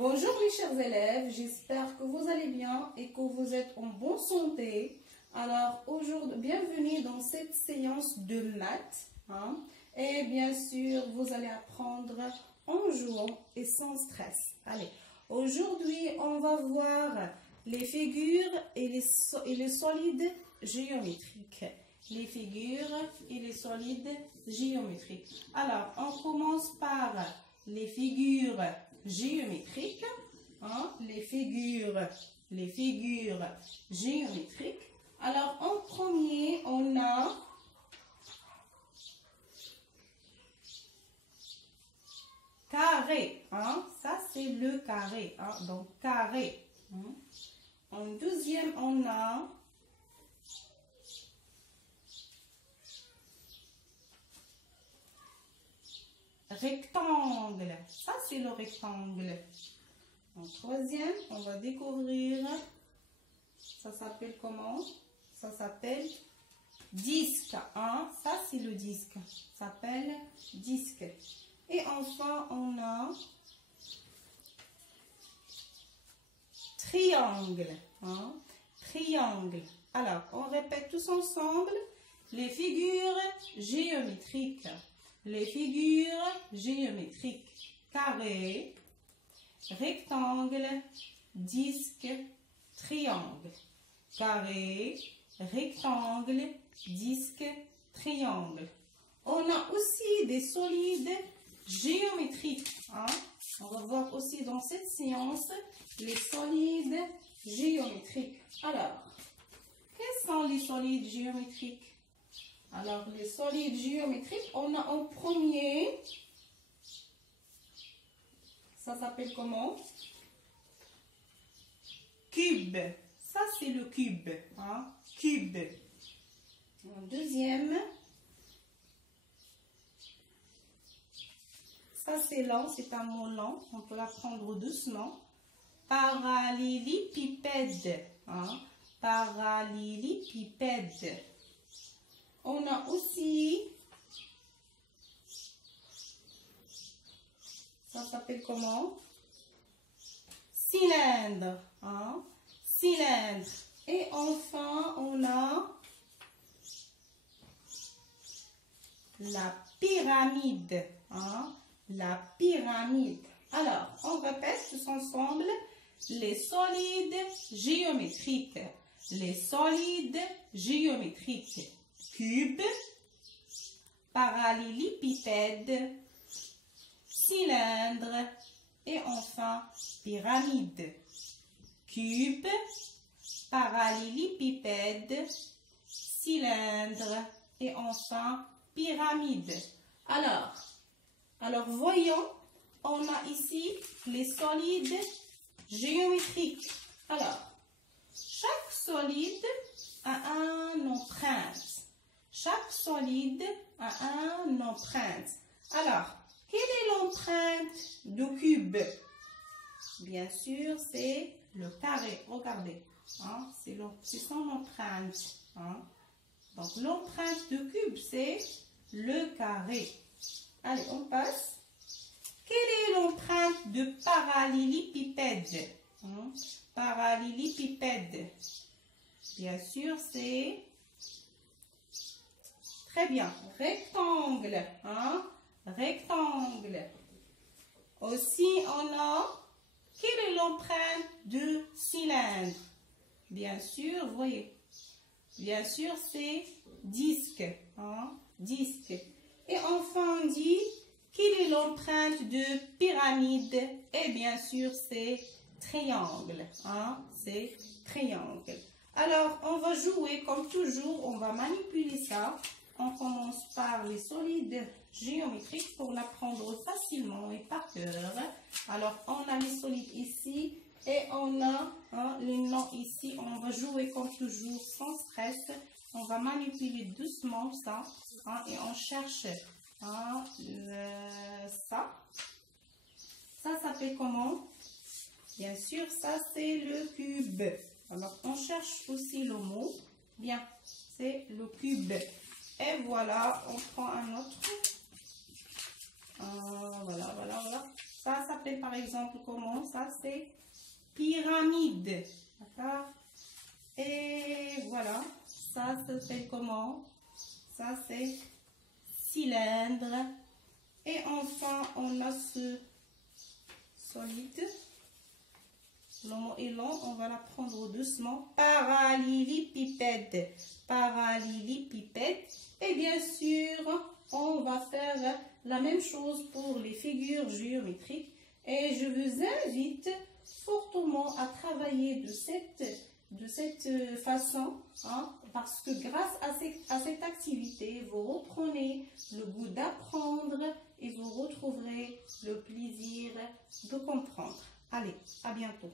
Bonjour mes chers élèves, j'espère que vous allez bien et que vous êtes en bonne santé. Alors aujourd'hui, bienvenue dans cette séance de maths. Et bien sûr, vous allez apprendre en jouant et sans stress. Allez, aujourd'hui, on va voir les figures et les solides géométriques. Les figures et les solides géométriques. Alors, on commence par les figures géométriques. Les figures géométriques. Alors, en premier, on a carré. Ça, c'est le carré. Donc, carré. En deuxième, on a rectangle. Ça, c'est le rectangle. En troisième, on va découvrir, ça s'appelle comment? Ça s'appelle disque. Ça, c'est le disque. Ça s'appelle disque. Et enfin, on a triangle. Triangle. Alors, on répète tous ensemble les figures géométriques. Les figures géométriques. Carré, rectangle, disque, triangle. Carré, rectangle, disque, triangle. On a aussi des solides géométriques. On va voir aussi dans cette séance les solides géométriques. Alors, quels sont les solides géométriques? Alors, les solides géométriques, on a en premier, ça s'appelle comment? Cube. Ça, c'est le cube. Cube. En deuxième, ça c'est lent, c'est un mot lent, on peut l'apprendre doucement. Parallélépipède. Parallélépipède. On a aussi, ça s'appelle comment? Cylindre. Cylindre. Et enfin, on a la pyramide. La pyramide. Alors, on répète tous ensemble les solides géométriques. Les solides géométriques. Cube, parallélépipède, cylindre et enfin pyramide. Cube, parallélépipède, cylindre et enfin pyramide. Alors voyons, on a ici les solides géométriques. Alors, chaque solide a un empreinte. Chaque solide a un empreinte. Alors, quelle est l'empreinte du cube? Bien sûr, c'est le carré. Regardez, c'est son empreinte. Donc, l'empreinte du cube, c'est le carré. Allez, on passe. Quelle est l'empreinte de parallélépipède? Parallélépipède. Bien sûr, c'est... Très bien. Rectangle. Rectangle. Aussi, on a... Quelle est l'empreinte de cylindre? Bien sûr, vous voyez. Bien sûr, c'est disque. Disque. Et enfin, on dit... Quelle est l'empreinte de pyramide? Et bien sûr, c'est triangle. C'est triangle. Alors, on va jouer comme toujours. On va manipuler ça. On commence par les solides géométriques pour l'apprendre facilement et par cœur. Alors, on a les solides ici et on a les noms ici. On va jouer comme toujours sans stress. On va manipuler doucement ça et on cherche ça. Ça s'appelle comment? Bien sûr, ça c'est le cube. Alors, on cherche aussi le mot. Bien, c'est le cube. Et voilà, on prend un autre. Voilà. Ça s'appelle s'appelle par exemple comment? Ça, c'est pyramide. D'accord? Et voilà. Ça s'appelle comment? Ça, c'est cylindre. Et enfin, on a ce solide. Le mot est long, on va la prendre doucement. Parallélépipède. Parallélépipède. Et bien sûr, on va faire la même chose pour les figures géométriques. Et je vous invite fortement à travailler de cette façon, hein, parce que grâce à cette activité, vous reprenez le goût d'apprendre et vous retrouverez le plaisir de comprendre. Allez, à bientôt.